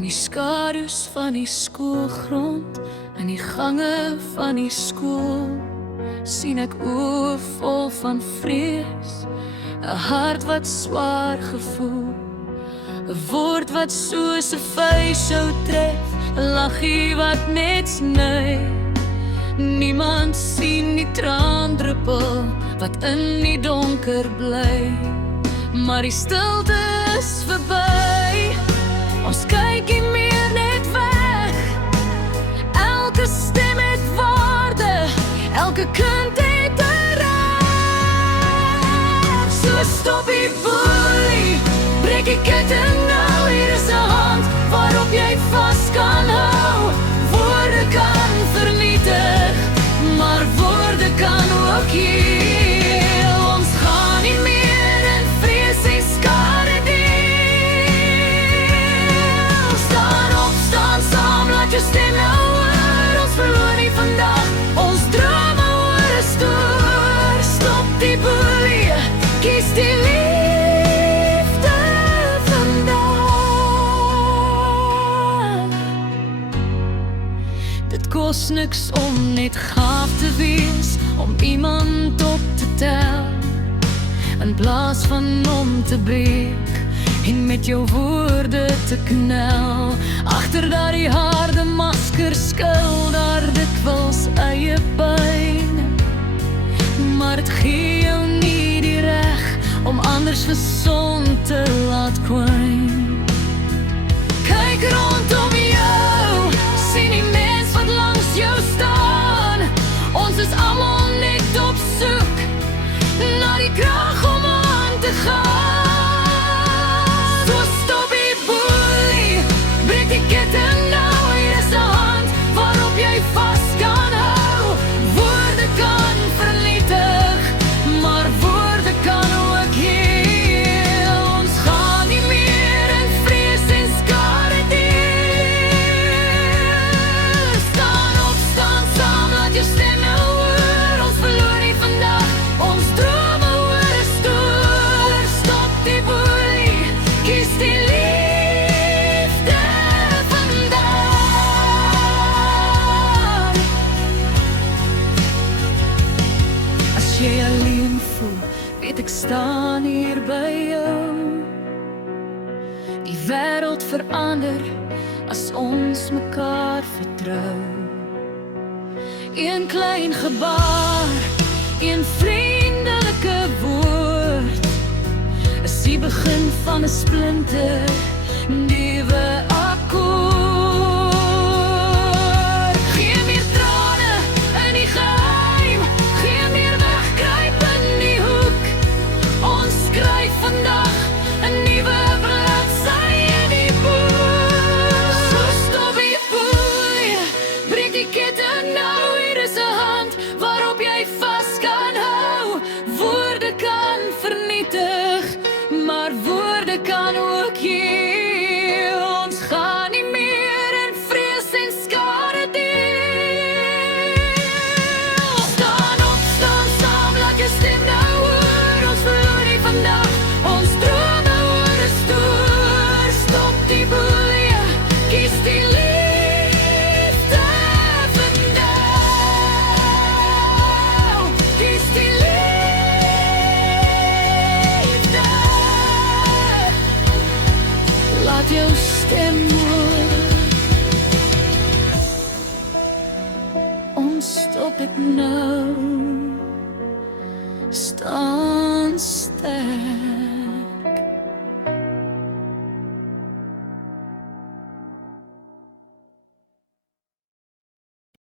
In die skadu's van die skoolgrond, in die gange van die skool, sien ek oë vol van vrees, 'n hart wat swaar gevoel, 'n woord wat soos 'n vuis sou tref, 'n laggie wat net sny. Niemand sien die traandruppel wat in die donker bly, maar die stilte is verby. Ons kyk nie meer net weg. Elke stem het waarde, elke kind het 'n reg. So stop die boelie, breek die ketting nou. Hier is 'n hand waarop jy vas kan hou. Woorde kan vernietig, maar woorde kan ook heel. Ons gaan nie meer in vrees en skade deel. Staan op, staan saam, laat jou stem nou hoor. Ons verloor nie vandag, ons drome hoor is door. Stop die boelie, kies die liefde vandag. Dit kos niks om net gaaf te wees, om iemand op te tel, in plaas van om te breek en met jou woorde te knel. Agter daardie harde masker skuil daar dikwels eie pyn, maar het gee jou nie die reg om anders gesond te laat kwyn. Kyk rondom jou, sien die mens wat langs jou staan. Ons is almal net op soek na die krag om aan te gaan. So stop die boelie, breek die ketting nou. Hier is 'n hand waarop jy vas kan hou. Woorde kan vernietig, maar woorde kan ook heel. Ons gaan nie meer in vrees en skade deel. Staan op, staan saam, laat jou stem nou hoor. Ons verloor nie vandag, ons drome hoor is door. Stop die boelie, kies die liefde vandag. As jy alleen voel, weet ek staan hier by jou. Die wêreld verander as ons mekaar vertrou. Een klein gebaar, een vriendelike woord, is die begin van 'n splinter nuwe akkoord. Geen meer trane in die geheim, geen meer wegkruip in die hoek. Ons skryf vandag 'n nuwe bladsy in die boek. So stop die boelie, breek die ketting nou. Hier is 'n hand waarop jy vas kan hou. Woorde kan vernietig, maar woorde kan ook heel. Ons gaan nie meer in vrees en skade deel. Staan op, staan saam, laat jou stem nou hoor. Ons verloor nie vandag, ons drome hoor is door. Stop die boelie, kies die liefde vandag. Kies die liefde. Laat jou stem hoor. Ons stop dit nou. Staan sterk.